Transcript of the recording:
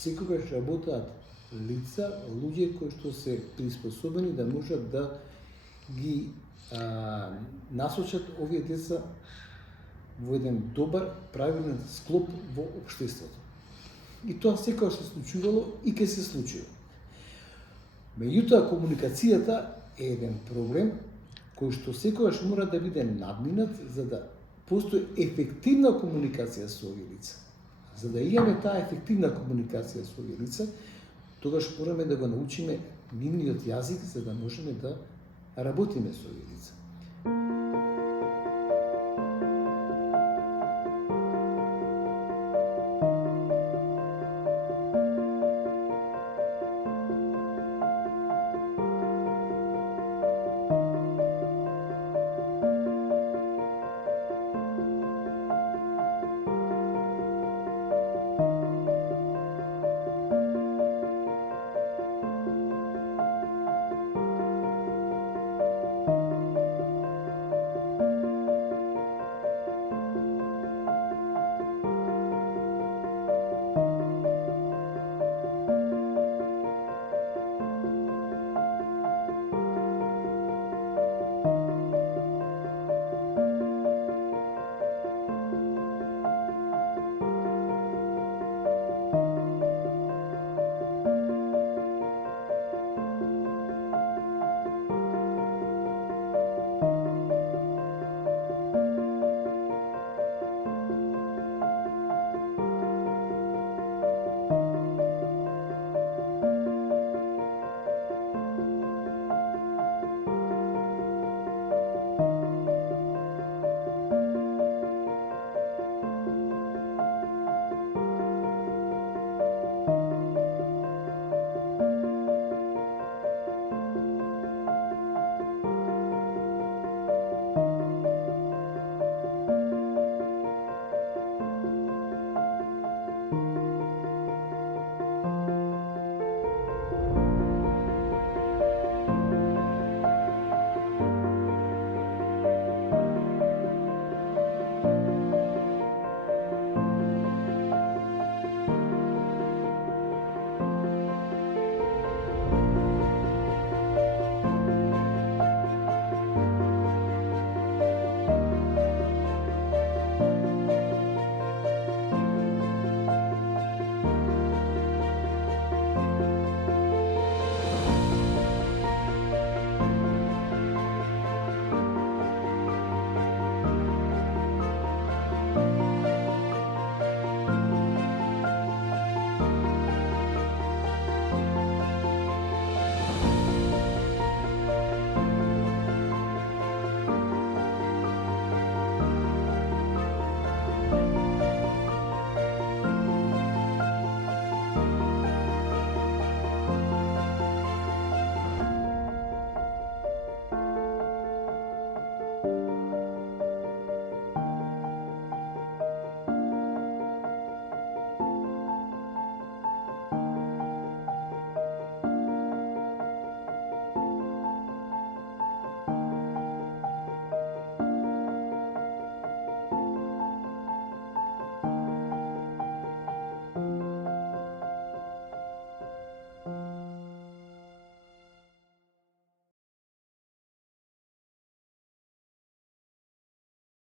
секогаш работат лица, луѓе кои што се приспособени да можат да ги насочат овие деца во еден добар, правилен склоп во општеството. И тоа секогаш се случувало и ќе се случува. Меѓутоа, комуникацијата е еден проблем кој што секогаш мора да биде надминат за да постои ефективна комуникација со овие лица. За да имаме таа ефективна комуникација со овие лица, тогаш мораме да го научиме нивниот јазик за да можеме да работиме со овие лица.